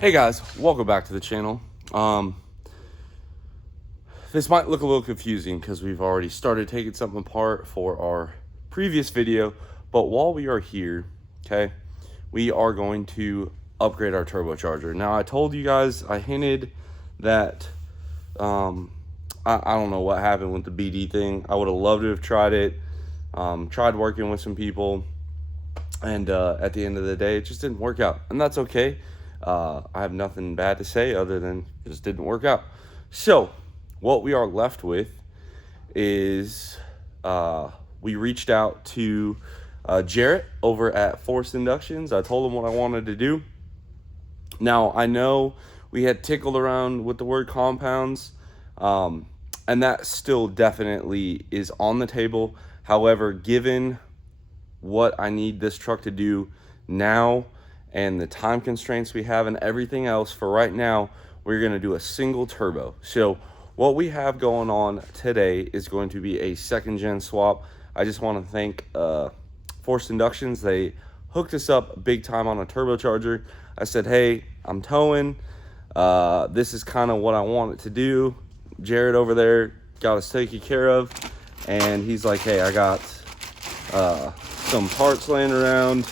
Hey guys, welcome back to the channel. This might look a little confusing because we've already started taking something apart for our previous video, but while we are here, okay, we are going to upgrade our turbocharger. Now, I told you guys, I hinted that I don't know what happened with the BD thing. I would have loved to have tried it, tried working with some people, and at the end of the day, it just didn't work out, and that's okay. I have nothing bad to say other than it just didn't work out. So what we are left with is we reached out to Jarrett over at Forced Inductions. I told him what I wanted to do. Now, I know we had tickled around with the word compounds, and that still definitely is on the table. However, given what I need this truck to do now and the time constraints we have and everything else, for right now, we're going to do a single turbo. So what we have going on today is going to be a second gen swap. I just want to thank Forced Inductions. They hooked us up big time on a turbocharger. I said, hey, I'm towing. This is kind of what I want it to do. Jared over there got us taken care of, and he's like, hey, I got some parts laying around.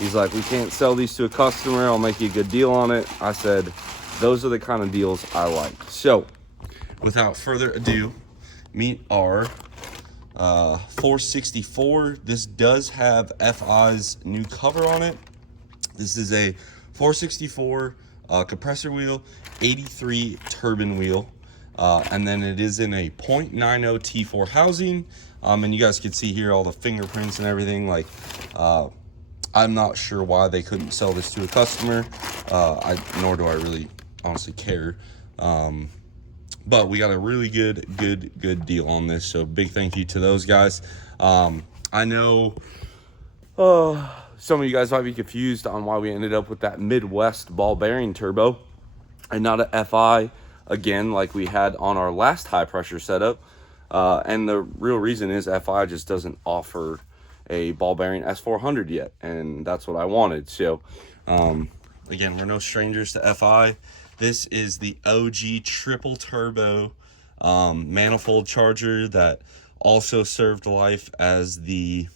He's like, we can't sell these to a customer. I'll make you a good deal on it. I said, those are the kind of deals I like. So without further ado, meet our 464. This does have FI's new cover on it. This is a 464 compressor wheel, 83 turbine wheel. And then it is in a 0.90 T4 housing. And you guys can see here all the fingerprints and everything. Like, I'm not sure why they couldn't sell this to a customer. Nor do I really honestly care. But we got a really good deal on this. So big thank you to those guys. I know some of you guys might be confused on why we ended up with that Midwest ball bearing turbo and not a FI again like we had on our last high pressure setup. And the real reason is FI just doesn't offer a ball bearing S400 yet, and that's what I wanted. So again, we're no strangers to FI. This is the OG triple turbo manifold charger that also served life as the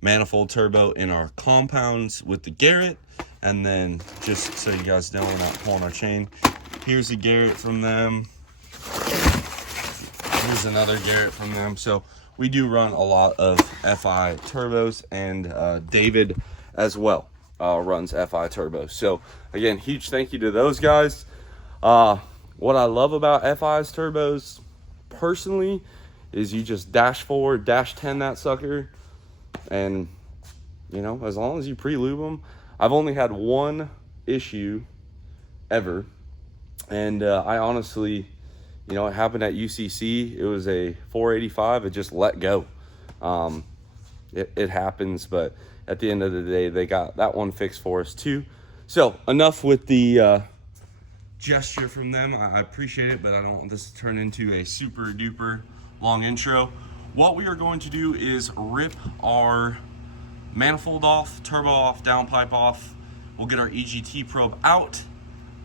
manifold turbo in our compounds with the Garrett. And then, just so you guys know, we're not pulling our chain, here's a Garrett from them, here's another Garrett from them. So we do run a lot of FI turbos, and David as well runs FI turbos. So again, huge thank you to those guys. What I love about FI's turbos personally is you just dash forward, dash 10 that sucker, and you know, as long as you pre-lube them. I've only had one issue ever, and I honestly, you know, it happened at UCC. It was a 485. It just let go. It happens, but at the end of the day, they got that one fixed for us too. So enough with the gesture from them. I appreciate it, but I don't want this to turn into a super duper long intro. What we are going to do is rip our manifold off, turbo off, downpipe off. We'll get our EGT probe out.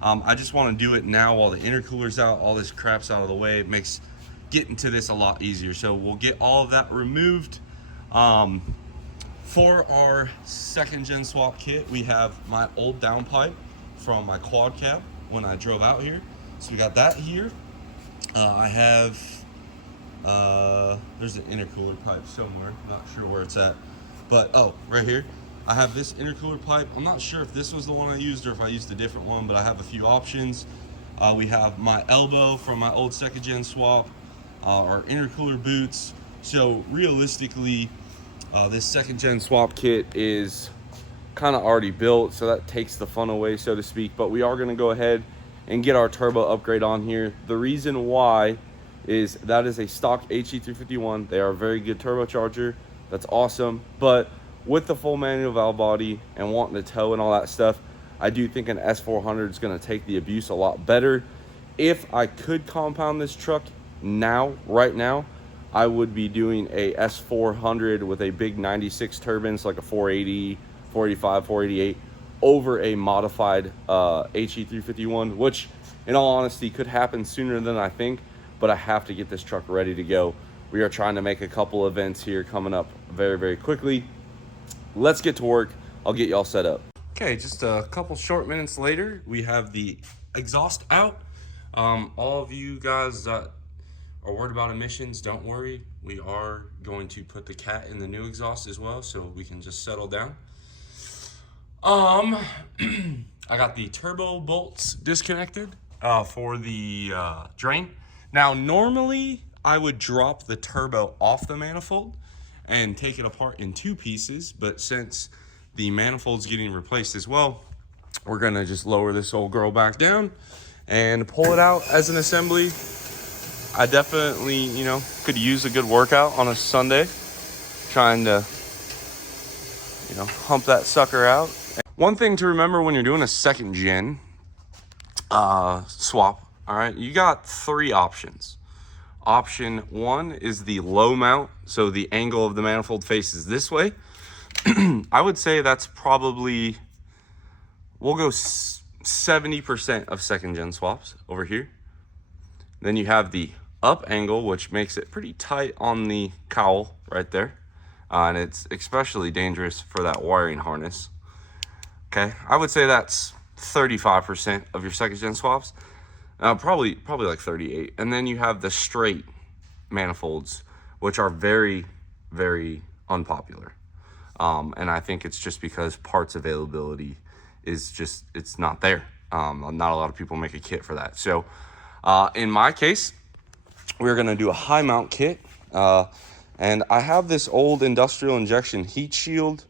I just want to do it now while the intercooler's out, all this crap's out of the way. It makes getting to this a lot easier. So we'll get all of that removed. For our second gen swap kit, we have my old downpipe from my quad cab when I drove out here. So we got that here. I have, there's an intercooler pipe somewhere, not sure where it's at, but oh, right here. I have this intercooler pipe. I'm not sure if this was the one I used or if I used a different one, but I have a few options. We have my elbow from my old second gen swap, our intercooler boots. So realistically, this second gen swap kit is kind of already built, so that takes the fun away, so to speak. But we are going to go ahead and get our turbo upgrade on here. The reason why is that is a stock HE351. They are a very good turbocharger. That's awesome. But with the full manual valve body and wanting to tow and all that stuff, I do think an S400 is going to take the abuse a lot better. If I could compound this truck now, right now, I would be doing a S400 with a big 96 turbine, so like a 480, 485, 488, over a modified HE351, which in all honesty could happen sooner than I think, but I have to get this truck ready to go. We are trying to make a couple events here coming up very, very quickly. Let's get to work. I'll get y'all set up. Okay, just a couple short minutes later, we have the exhaust out. All of you guys that are worried about emissions, don't worry. We are going to put the cat in the new exhaust as well, so we can just settle down. I got the turbo bolts disconnected for the drain. Now, normally I would drop the turbo off the manifold and take it apart in two pieces, but since the manifold's getting replaced as well, we're gonna just lower this old girl back down and pull it out as an assembly. I definitely, you know, could use a good workout on a Sunday, trying to, you know, hump that sucker out. One thing to remember when you're doing a second gen swap, all right, you got three options. Option one is the low mount, so the angle of the manifold faces this way. I would say that's probably, we'll go 70% of second gen swaps over here. Then you have the up angle, which makes it pretty tight on the cowl right there. And it's especially dangerous for that wiring harness. Okay, I would say that's 35% of your second gen swaps. Probably like 38. And then you have the straight manifolds, which are very, very unpopular. And I think it's just because parts availability is just, it's not there. Not a lot of people make a kit for that. So in my case, we're gonna do a high mount kit. And I have this old industrial injection heat shield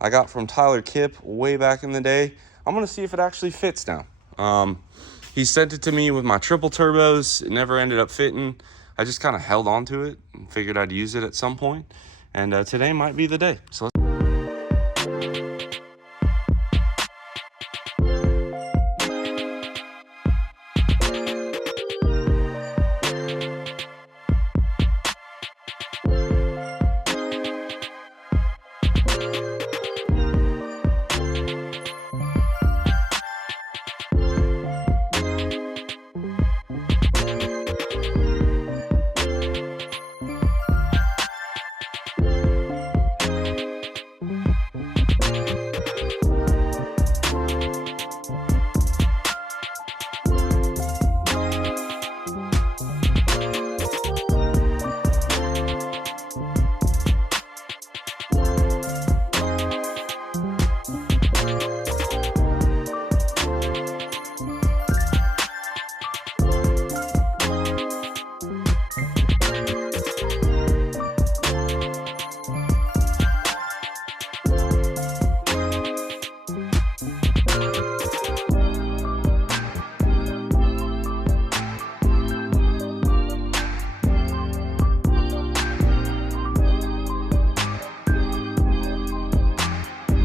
I got from Tyler Kipp way back in the day. I'm gonna see if it actually fits now. He sent it to me with my triple turbos. It never ended up fitting. I just kind of held on to it and figured I'd use it at some point. And today might be the day. So let's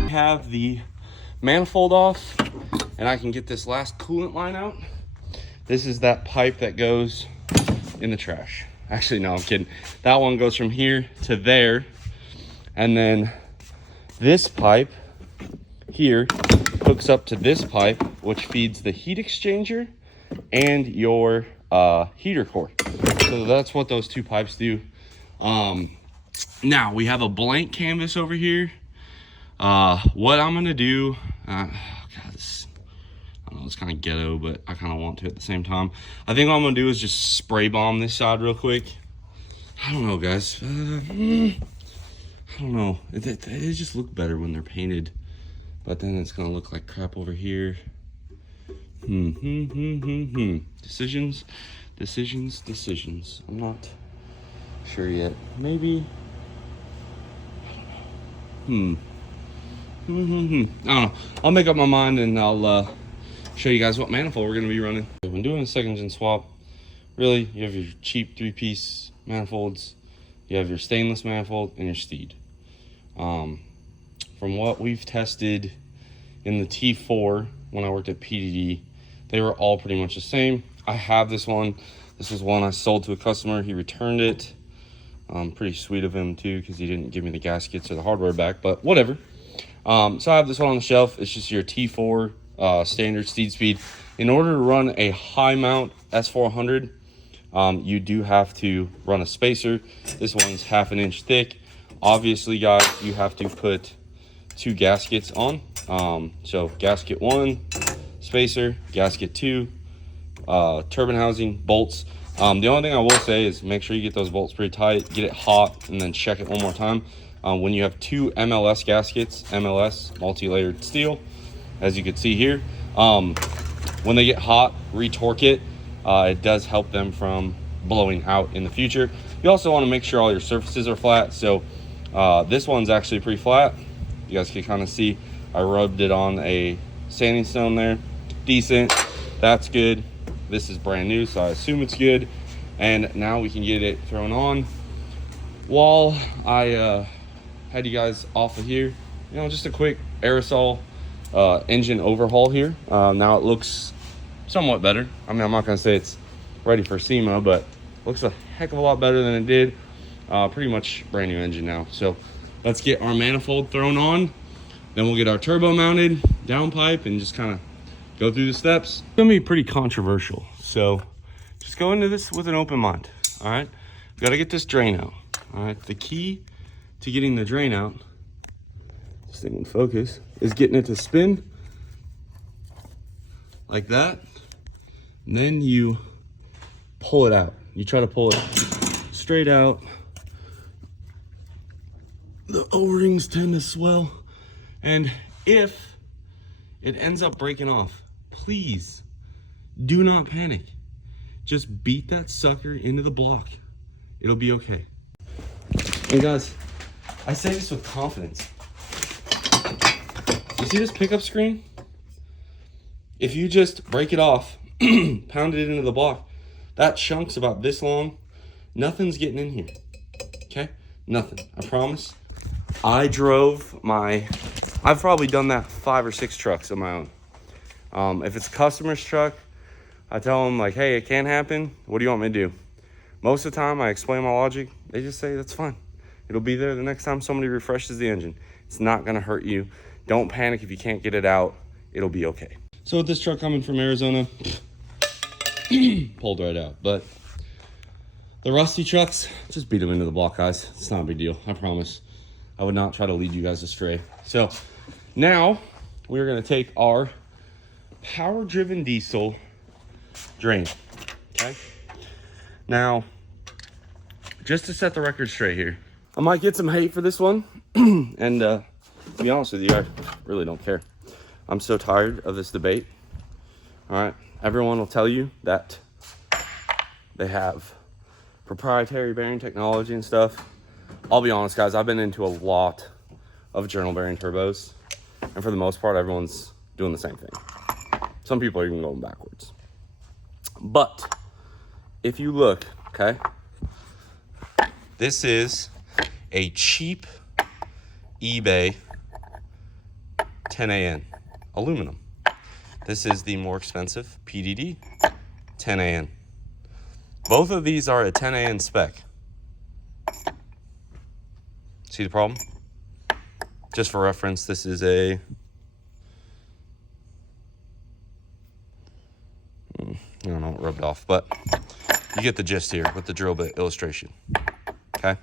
have the manifold off and I can get this last coolant line out. This is that pipe that goes in the trash. Actually, no, I'm kidding. That one goes from here to there. And then this pipe here hooks up to this pipe, which feeds the heat exchanger and your heater core. So that's what those two pipes do. Now we have a blank canvas over here. What I'm gonna do, God, this, I don't know, it's kind of ghetto, but I kind of want to at the same time. I think what I'm gonna do is just spray bomb this side real quick. I don't know, guys. I don't know. They just look better when they're painted, but then it's gonna look like crap over here. Decisions. I'm not sure yet. Maybe. I don't know. I'll make up my mind and I'll show you guys what manifold we're going to be running. When doing a second gen swap, really, you have your cheap 3-piece manifolds, you have your stainless manifold, and your Steed. From what we've tested in the T4 when I worked at PDD, they were all pretty much the same. I have this one. This is one I sold to a customer. He returned it. Pretty sweet of him too, because he didn't give me the gaskets or the hardware back, but whatever. So I have this one on the shelf. It's just your T4 standard steed speed. In order to run a high mount S400, you do have to run a spacer. This one's 1/2 inch thick. Obviously, guys, you have to put 2 gaskets on. So gasket 1, spacer, gasket 2, turbine housing, bolts. The only thing I will say is make sure you get those bolts pretty tight, get it hot, and then check it one more time. When you have 2 MLS gaskets, MLS, multi-layered steel, as you can see here, when they get hot, retorque it. It does help them from blowing out in the future. You also want to make sure all your surfaces are flat. So this one's actually pretty flat. You guys can kind of see I rubbed it on a sanding stone there. Decent. That's good. This is brand new, so I assume it's good. And now we can get it thrown on. While I had you guys off of here, just a quick aerosol engine overhaul here. Now it looks somewhat better. I mean, I'm not gonna say it's ready for SEMA, but looks a heck of a lot better than it did. Pretty much brand new engine now. So let's get our manifold thrown on, then we'll get our turbo mounted, downpipe, and just kind of go through the steps. It's gonna be pretty controversial, so just go into this with an open mind. All right, we gotta get this drain out. All right, the key to getting the drain out, this thing in focus, is getting it to spin like that. And then you pull it out. You try to pull it straight out. The O-rings tend to swell. And if it ends up breaking off, please do not panic. Just beat that sucker into the block. It'll be okay. And guys, I say this with confidence. You see this pickup screen? If you just break it off, pound it into the block, that chunk's about this long. Nothing's getting in here. Okay? Nothing. I promise. I've probably done that 5 or 6 trucks on my own. If it's a customer's truck, I tell them like, hey, it can happen. What do you want me to do? Most of the time I explain my logic. They just say, that's fine. It'll be there the next time somebody refreshes the engine. It's not gonna hurt you. Don't panic if you can't get it out. It'll be okay. So with this truck coming from Arizona, pulled right out. But the rusty trucks, just beat them into the block, guys. It's not a big deal, I promise. I would not try to lead you guys astray. So now we're gonna take our power-driven diesel drain, okay? Now, just to set the record straight here, I might get some hate for this one, and to be honest with you, I really don't care. I'm so tired of this debate. All right, everyone will tell you that they have proprietary bearing technology and stuff. I'll be honest, guys, I've been into a lot of journal bearing turbos, and for the most part, everyone's doing the same thing. Some people are even going backwards. But if you look, okay, this is a cheap eBay 10AN aluminum. This is the more expensive PDD 10AN. Both of these are a 10AN spec. See the problem? Just for reference, this is a I don't know, it rubbed off, but you get the gist here with the drill bit illustration. Okay?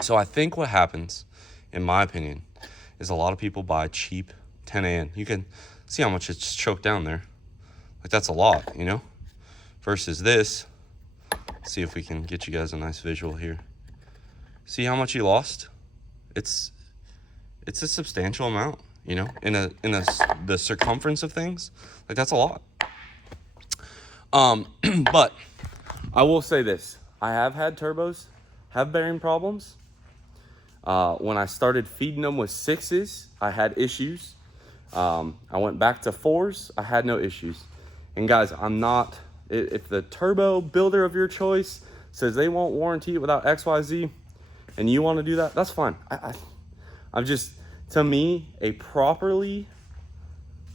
So I think what happens, in my opinion, is a lot of people buy cheap 10AN. You can see how much it's choked down there. Like, that's a lot, you know? Versus this, let's see if we can get you guys a nice visual here. See how much he lost? It's a substantial amount, you know, in the circumference of things. Like, that's a lot. But I will say this. I have had turbos have bearing problems. When I started feeding them with 6s, I had issues. I went back to 4s. I had no issues. And guys, if the turbo builder of your choice says they won't warranty it without XYZ, and you want to do that, that's fine. I'm just, to me, a properly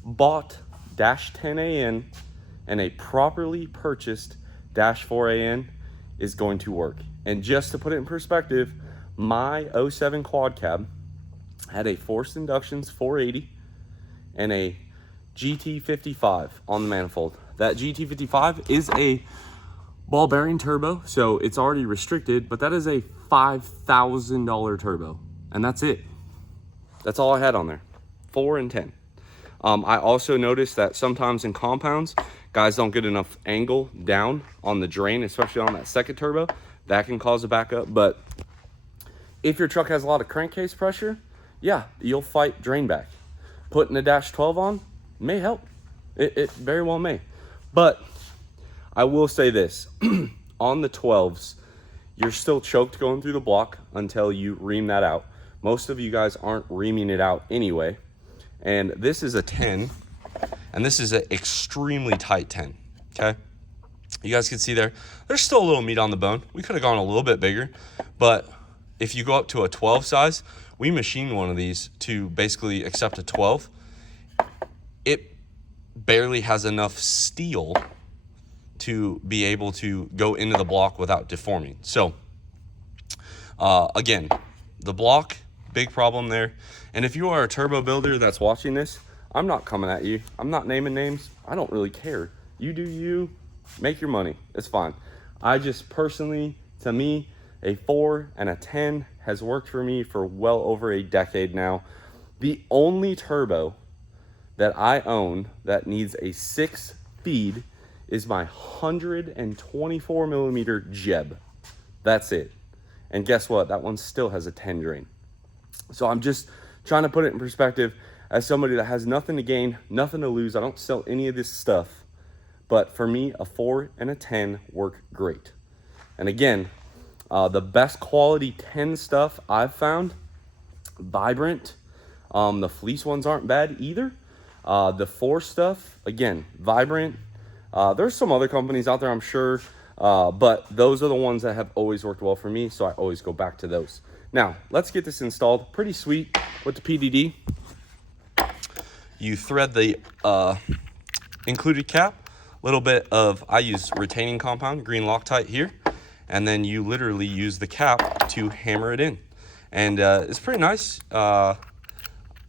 bought -10AN and a properly purchased -4AN is going to work. And just to put it in perspective, my 07 quad cab had a forced inductions 480 and a GT55 on the manifold. That GT55 is a ball bearing turbo, so it's already restricted, but that is a $5,000 turbo, and that's it. That's all I had on there, 4 and 10. I also noticed that sometimes in compounds, guys don't get enough angle down on the drain, especially on that second turbo. That can cause a backup, but if your truck has a lot of crankcase pressure, yeah, you'll fight drain back. Putting a dash 12 on may help. It very well may. But I will say this, on the 12s, you're still choked going through the block until you ream that out. Most of you guys aren't reaming it out anyway. And this is a 10, and this is an extremely tight 10, okay? You guys can see there's still a little meat on the bone. We could have gone a little bit bigger, but if you go up to a 12 size, we machined one of these to basically accept a 12. It barely has enough steel to be able to go into the block without deforming. So again, the block, big problem there. And if you are a turbo builder that's watching this, I'm not coming at you. I'm not naming names. I don't really care. You do you, make your money. It's fine. I just personally, to me, a 4 and a 10 has worked for me for well over a decade now. The only turbo that I own that needs a 6 speed is my 124 millimeter Jeb. That's it. And guess what? That one still has a 10 drain. So I'm just trying to put it in perspective as somebody that has nothing to gain, nothing to lose. I don't sell any of this stuff. But for me, a 4 and a 10 work great. And again, the best quality 10 stuff I've found, Vibrant. The fleece ones aren't bad either. The 4 stuff, again, Vibrant. There's some other companies out there, I'm sure, but those are the ones that have always worked well for me, so I always go back to those. Now, let's get this installed. Pretty sweet with the PDD. You thread the included cap, a little bit of, I use retaining compound, green Loctite here, and then you literally use the cap to hammer it in. And it's pretty nice.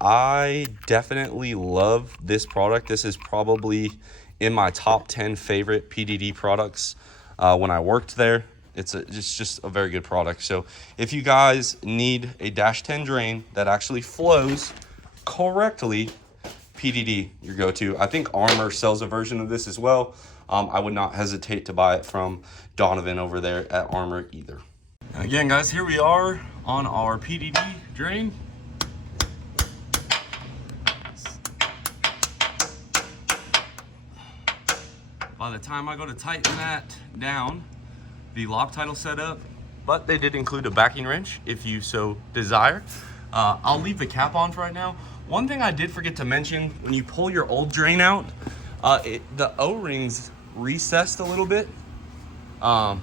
I definitely love this product. This is probably in my top 10 favorite PDD products when I worked there. It's just a very good product. So if you guys need a dash 10 drain that actually flows correctly, PDD your go-to. I think Armor sells a version of this as well. I would not hesitate to buy it from Donovan over there at Armor either. Again, guys, here we are on our PDD drain. By the time I go to tighten that down, the Loctite will set up, but they did include a backing wrench if you so desire. I'll leave the cap on for right now. One thing I did forget to mention, when you pull your old drain out, the O-rings recessed a little bit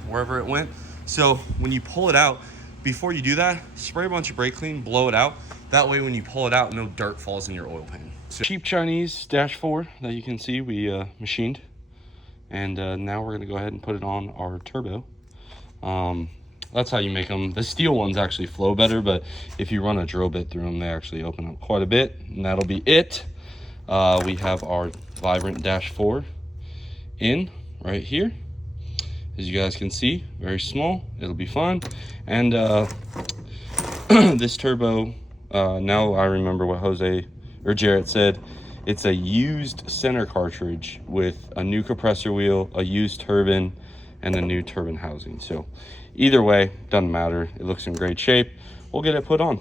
wherever it went. So when you pull it out, before you do that, spray a bunch of brake clean, blow it out. That way when you pull it out, no dirt falls in your oil pan. So, cheap Chinese dash 4 that you can see we machined. And now we're gonna go ahead and put it on our turbo. That's how you make them. The steel ones actually flow better, but if you run a drill bit through them, they actually open up quite a bit, and that'll be it. We have our Vibrant Dash 4 in right here. As you guys can see, very small, it'll be fine. And this turbo, now I remember what Jose or Jarrett said, it's a used center cartridge with a new compressor wheel, a used turbine, and a new turbine housing. So either way, doesn't matter. It looks in great shape. We'll get it put on.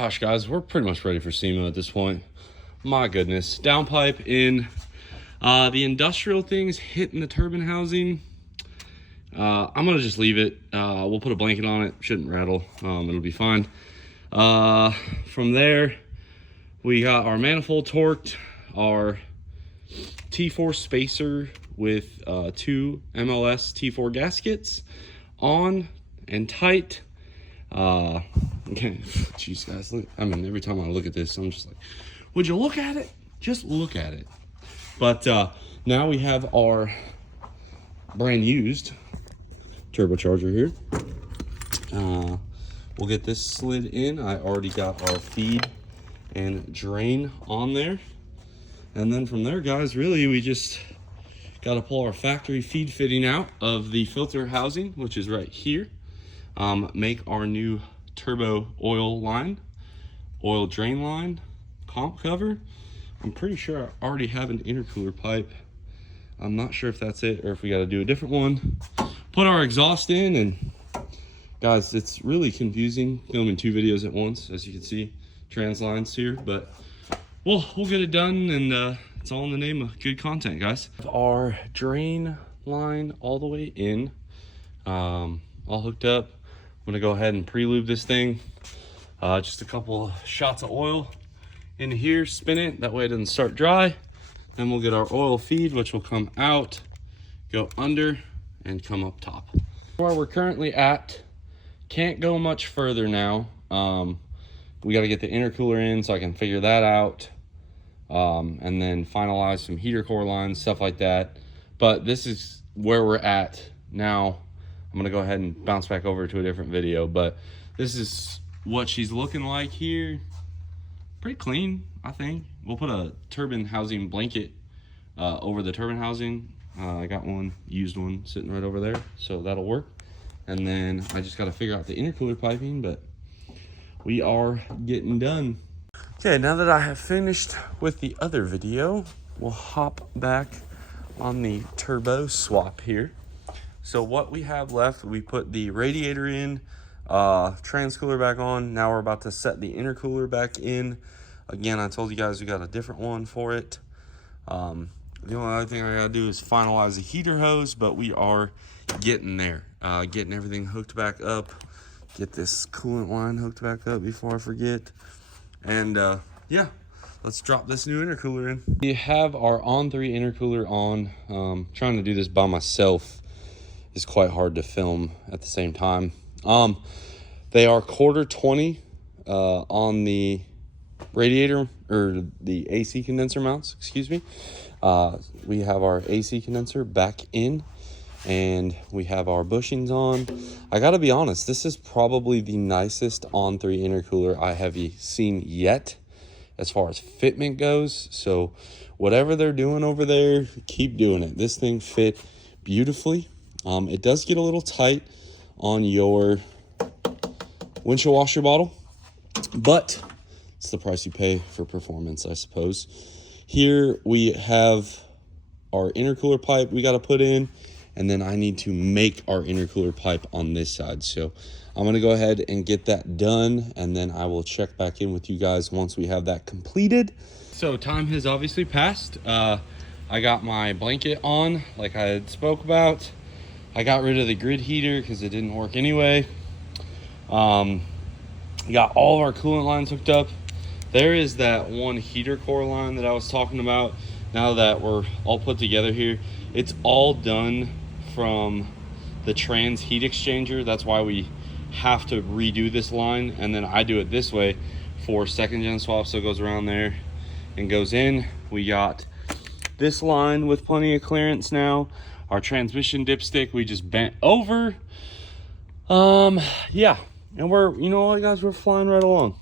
Gosh, guys, we're pretty much ready for SEMA at this point. My goodness. Downpipe in. The industrial things hitting the turbine housing. I'm going to just leave it. We'll put a blanket on it. Shouldn't rattle. It'll be fine. From there, we got our manifold torqued, our T4 spacer with 2 MLS T4 gaskets on and tight. Okay, jeez, guys, look. I mean, every time I look at this, I'm just like, would you look at it? Just look at it. But now we have our brand used turbocharger here. We'll get this slid in. I already got our feed and drain on there. And then from there, guys, really, we just got to pull our factory feed fitting out of the filter housing, which is right here. Make our new turbo oil line, oil drain line, comp cover. I'm pretty sure I already have an intercooler pipe. I'm not sure if that's it or if we got to do a different one. Put our exhaust in, and guys, it's really confusing filming 2 videos at once, as you can see, trans lines here, but we'll get it done, and it's all in the name of good content, guys. Our drain line all the way in, all hooked up. I'm gonna go ahead and pre-lube this thing. Just a couple of shots of oil in here, spin it, that way it doesn't start dry. Then we'll get our oil feed, which will come out, go under, and come up top. Where we're currently at, can't go much further now. We got to get the intercooler in so I can figure that out, and then finalize some heater core lines, stuff like that. But this is where we're at now. I'm gonna go ahead and bounce back over to a different video, but this is what she's looking like here. Pretty clean, I think. We'll put a turbine housing blanket over the turbine housing. I got one, used one, sitting right over there, so that'll work. And then I just got to figure out the intercooler piping, but we are getting done. Okay, now that I have finished with the other video, we'll hop back on the turbo swap here. So what we have left, we put the radiator in, transcooler back on. Now we're about to set the intercooler back in. Again, I told you guys we got a different one for it. The only other thing I gotta do is finalize the heater hose, but we are getting there. Getting everything hooked back up. Get this coolant line hooked back up before I forget. And yeah, let's drop this new intercooler in. We have our On3 intercooler on. Trying to do this by myself is quite hard to film at the same time. They are 1/4-20 on the radiator, or the AC condenser mounts, excuse me. We have our AC condenser back in, and we have our bushings on. I gotta be honest, this is probably the nicest On3 intercooler I have seen yet as far as fitment goes. So whatever they're doing over there, keep doing it. This thing fit beautifully. It does get a little tight on your windshield washer bottle, but it's the price you pay for performance, I suppose. Here we have our intercooler pipe we got to put in, and then I need to make our intercooler pipe on this side. So I'm going to go ahead and get that done, and then I will check back in with you guys once we have that completed. So time has obviously passed. I got my blanket on like I had spoke about. I got rid of the grid heater because it didn't work anyway. Got all of our coolant lines hooked up. There is that one heater core line that I was talking about. Now that we're all put together here, it's all done from the trans heat exchanger. That's why we have to redo this line, and then I do it this way for second gen swap, so it goes around there and goes in. We got this line with plenty of clearance now. Our transmission dipstick we just bent over. Yeah, and we're, you know what, guys, we're flying right along.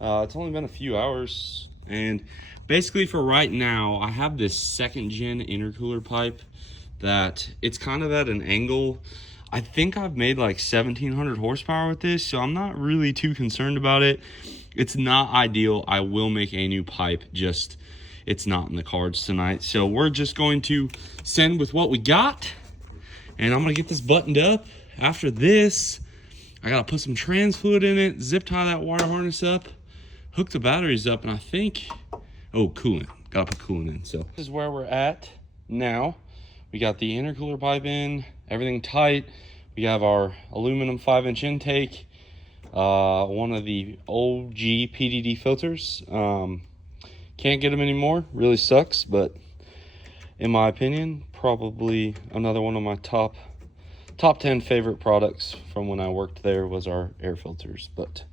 It's only been a few hours, and basically for right now, I have this second gen intercooler pipe that it's kind of at an angle. I think I've made like 1700 horsepower with this, so I'm not really too concerned about it. It's not ideal. I will make a new pipe, just it's not in the cards tonight. So we're just going to send with what we got, and I'm gonna get this buttoned up. After this, I gotta put some trans fluid in it, zip tie that wire harness up, hook the batteries up, and I think, oh, coolant. Gotta put coolant in. So this is where we're at now. We got the intercooler pipe in, everything tight. We have our aluminum 5-inch intake, one of the OG PDD filters. Can't get them anymore, really sucks, but in my opinion, probably another one of my top 10 favorite products from when I worked there was our air filters. But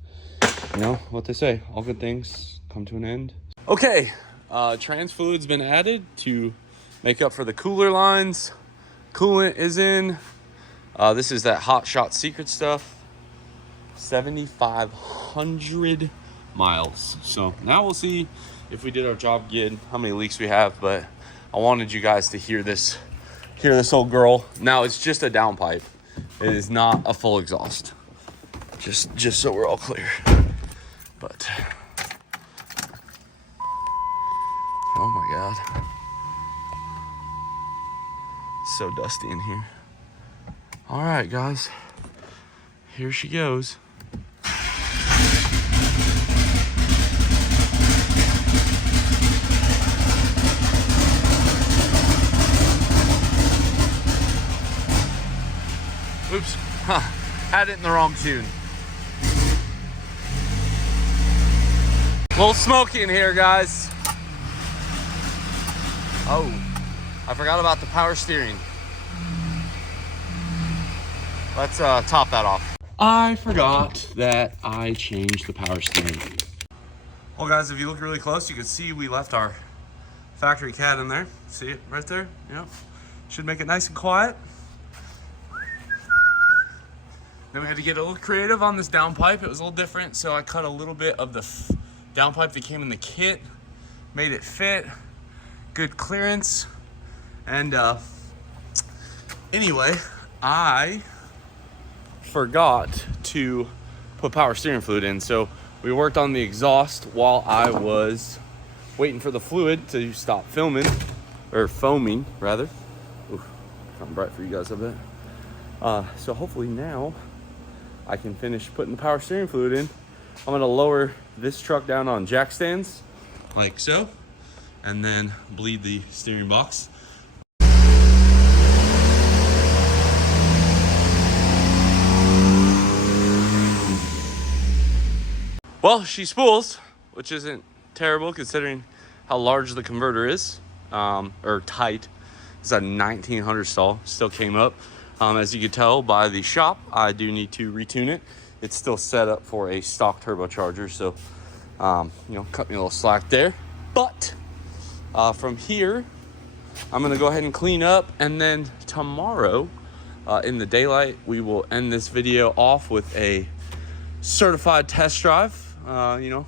you know what they say, all good things come to an end. Okay, trans fluid's been added to make up for the cooler lines. Coolant is in. This is that Hot Shot Secret stuff. 7,500 miles. So now we'll see if we did our job good, how many leaks we have. But I wanted you guys to hear this old girl. Now it's just a downpipe. It is not a full exhaust. Just so we're all clear. But oh my God, it's so dusty in here. All right, guys, here she goes. Oops, had it in the wrong tune. A little smoky in here, guys. Oh, I forgot about the power steering. Let's top that off. I forgot that I changed the power steering. Well, guys, if you look really close, you can see we left our factory cat in there. See it right there? Yep. Should make it nice and quiet. Then we had to get a little creative on this downpipe. It was a little different, so I cut a little bit of the downpipe that came in the kit, made it fit, good clearance, and anyway, I forgot to put power steering fluid in, so we worked on the exhaust while I was waiting for the fluid to stop foaming rather. Ooh, kind of bright for you guys, I bet. So hopefully now I can finish putting the power steering fluid in. I'm gonna lower this truck down on jack stands, like so, and then bleed the steering box. Well, she spools, which isn't terrible considering how large the converter is, or tight. It's a 1900 stall, still came up. As you can tell by the shop, I do need to retune it. It's still set up for a stock turbocharger, so you know, cut me a little slack there. But from here, I'm gonna go ahead and clean up, and then tomorrow in the daylight, we will end this video off with a certified test drive. You know,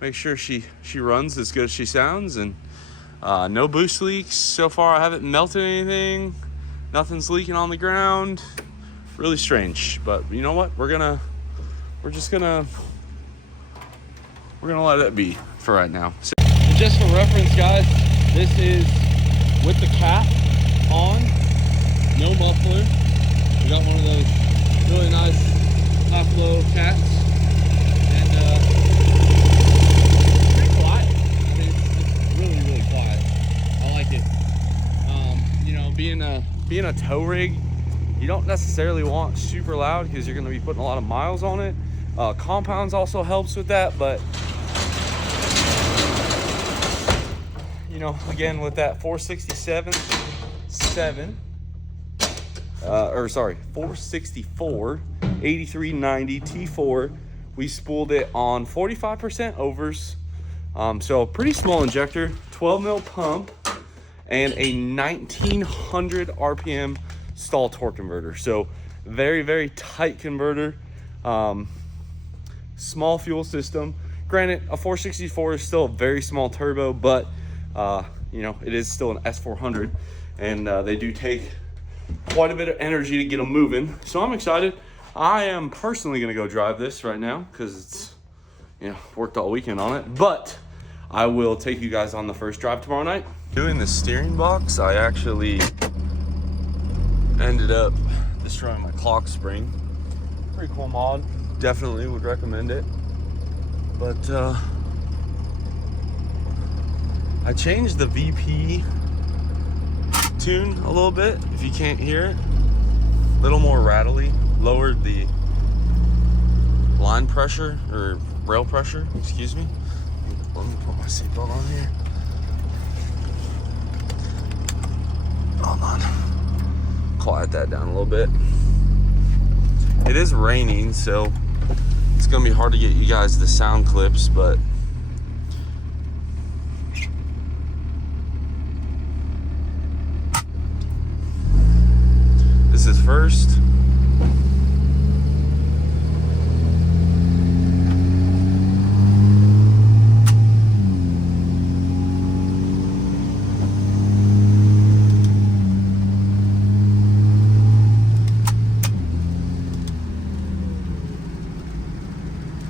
make sure she runs as good as she sounds, and no boost leaks so far. I haven't melted anything. Nothing's leaking on the ground. Really strange, but you know what? We're gonna let it be for right now. So, just for reference, guys, this is with the cap on, no muffler. We got one of those really nice top-low cats, and pretty quiet. I mean, it's really, really quiet. I like it. You know, being a tow rig, you don't necessarily want super loud because you're going to be putting a lot of miles on it. Compounds also helps with that, but you know, again, with that 464 8390 T4, we spooled it on 45% overs. So pretty small injector, 12 mil pump, and a 1900 RPM stall torque converter. So very, very tight converter. Small fuel system. Granted, a 464 is still a very small turbo, but you know, it is still an S400, and they do take quite a bit of energy to get them moving. So I'm excited. I am personally gonna go drive this right now because it's, you know, worked all weekend on it, but I will take you guys on the first drive tomorrow night. Doing the steering box, I actually ended up destroying my clock spring. Pretty cool mod, definitely would recommend it. But I changed the VP tune a little bit, if you can't hear it. A little more rattly. Lowered the line pressure, or rail pressure, excuse me. Let me put my seatbelt on here. Hold on. Quiet that down a little bit. It is raining, so it's gonna be hard to get you guys the sound clips, but this is first.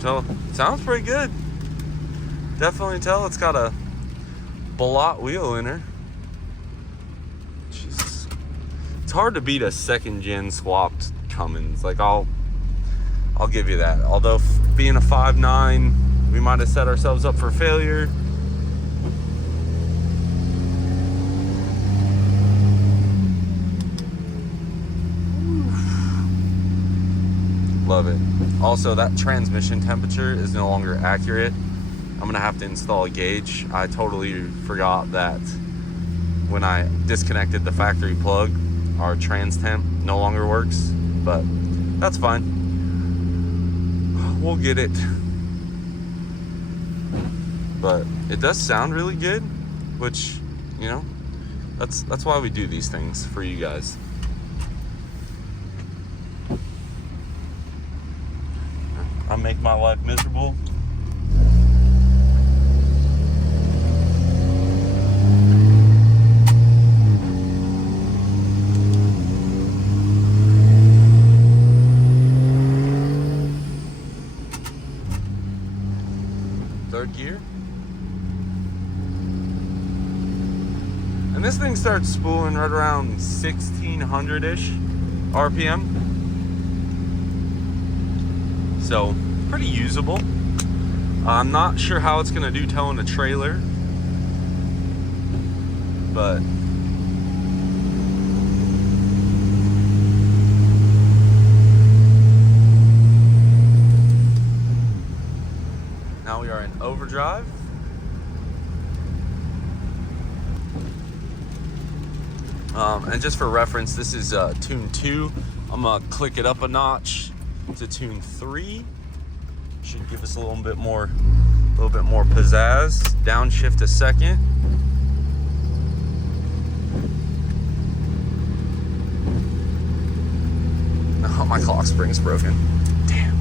So, sounds pretty good. Definitely tell it's got a Ballot wheel in her. Jesus. It's hard to beat a second gen swapped Cummins. Like, I'll give you that. Although being a 5.9, we might have set ourselves up for failure. Love it. Also, that transmission temperature is no longer accurate. I'm gonna have to install a gauge. I totally forgot that when I disconnected the factory plug, our trans temp no longer works, but that's fine. We'll get it. But it does sound really good, which, you know, that's why we do these things for you guys. I make my life miserable. Third gear. And this thing starts spooling right around 1600-ish RPM. So, pretty usable. I'm not sure how it's gonna do towing a trailer, but now we are in overdrive. And just for reference, this is tune 2. I'm gonna click it up a notch to tune 3. Should give us a little bit more pizzazz. Downshift a second. Oh, my clock spring's broken. Damn.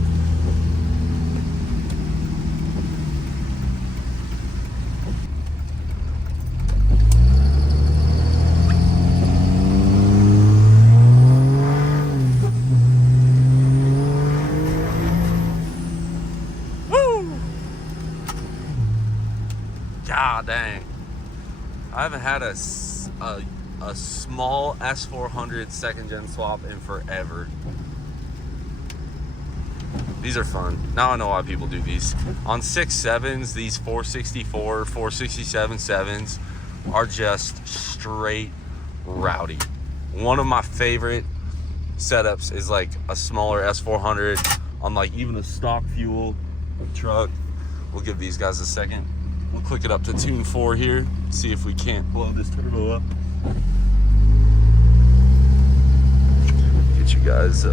God dang. I haven't had a small S400 second gen swap in forever. These are fun. Now I know why people do these. On 6.7s, these 464, 467 7s are just straight rowdy. One of my favorite setups is like a smaller S400 on like even a stock fuel truck. We'll give these guys a second. We'll click it up to tune 4 here, see if we can't blow this turbo up. Get you guys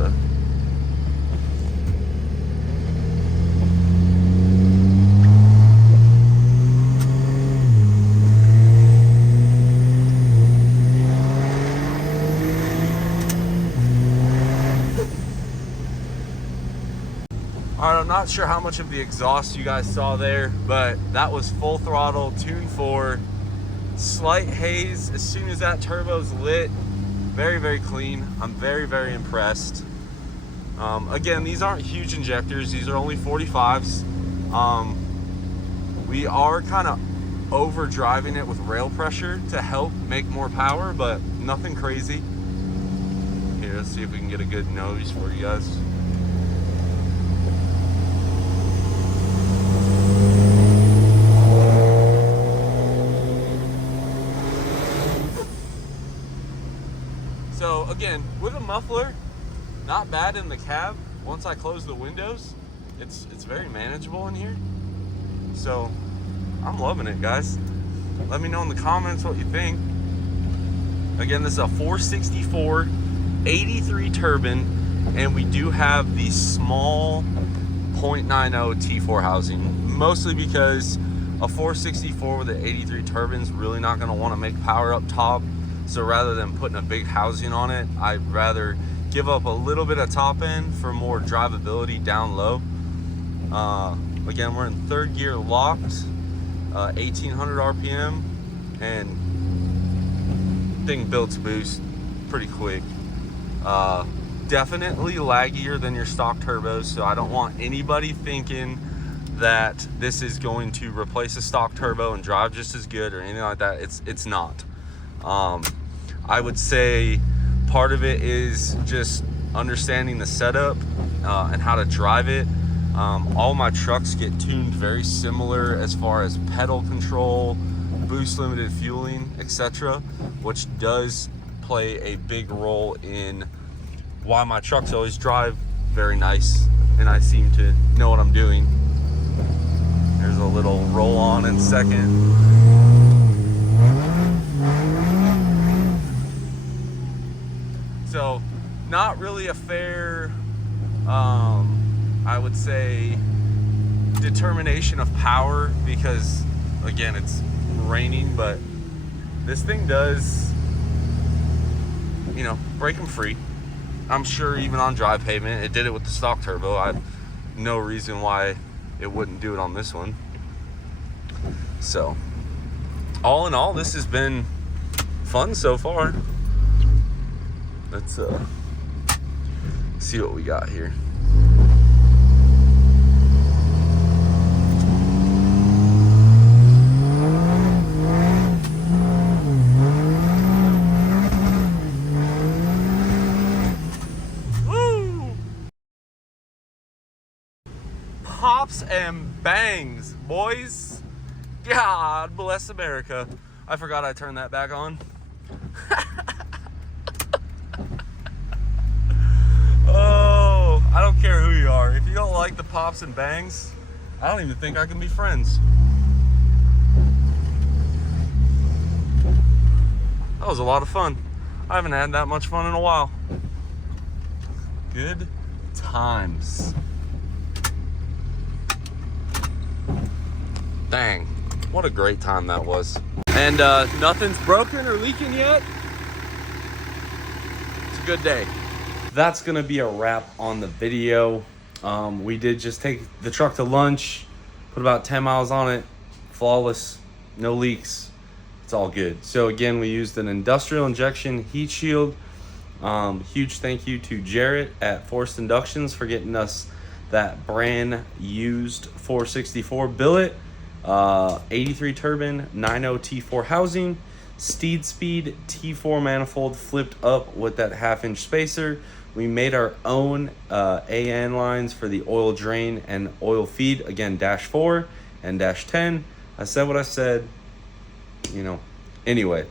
Alright, I'm not sure how much of the exhaust you guys saw there, but that was full throttle, tune 4, slight haze as soon as that turbo's lit. Very, very clean. I'm very, very impressed. Again, these aren't huge injectors. These are only 45s. We are kind of overdriving it with rail pressure to help make more power, but nothing crazy. Here, let's see if we can get a good noise for you guys. again, with a muffler, not bad in the cab. Once I close the windows, it's very manageable in here. So I'm loving it, guys. Let me know in the comments what you think. Again, this is a 464 83 turbine, and we do have the small 0.90 T4 housing, mostly because a 464 with an 83 turbine is really not going to want to make power up top. So rather than putting a big housing on it, I'd rather give up a little bit of top end for more drivability down low. Again, we're in third gear locked, 1800 RPM, and thing built to boost pretty quick. Definitely laggier than your stock turbos, so I don't want anybody thinking that this is going to replace a stock turbo and drive just as good or anything like that. It's not. I would say part of it is just understanding the setup and how to drive it. All my trucks get tuned very similar as far as pedal control, boost limited fueling, etc., which does play a big role in why my trucks always drive very nice and I seem to know what I'm doing. There's a little roll on in second. So not really a fair, I would say, determination of power, because again, it's raining, but this thing does, you know, break them free. I'm sure even on dry pavement, it did it with the stock turbo. I have no reason why it wouldn't do it on this one. So all in all, this has been fun so far. Let's see what we got here. Woo! Pops and bangs, boys. God bless America. I forgot I turned that back on. Oh, I don't care who you are. If you don't like the pops and bangs, I don't even think I can be friends. That was a lot of fun. I haven't had that much fun in a while. Good times. Dang, what a great time that was. And nothing's broken or leaking yet. It's a good day. That's gonna be a wrap on the video. We did just take the truck to lunch, put about 10 miles on it, flawless, no leaks, it's all good. So again, we used an industrial injection heat shield. Huge thank you to Jarrett at Forced Inductions for getting us that brand used 464 billet, 83 turbine, 90 T4 housing, Steed Speed T4 manifold flipped up with that 1/2 inch spacer. We made our own AN lines for the oil drain and oil feed, again, -4 and -10. I said what I said, you know. Anyway,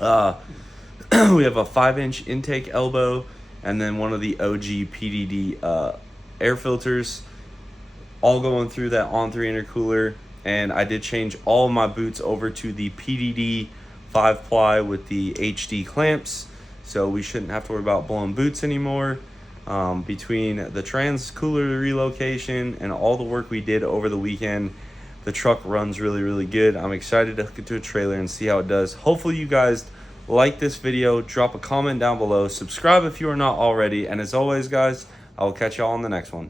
we have a 5-inch intake elbow and then one of the OG PDD air filters, all going through that on-3 intercooler. And I did change all of my boots over to the PDD 5-ply with the HD clamps, so we shouldn't have to worry about blowing boots anymore. Between the trans-cooler relocation and all the work we did over the weekend, the truck runs really, really good. I'm excited to hook it to a trailer and see how it does. Hopefully you guys like this video. Drop a comment down below. Subscribe if you are not already. And as always, guys, I will catch y'all on the next one.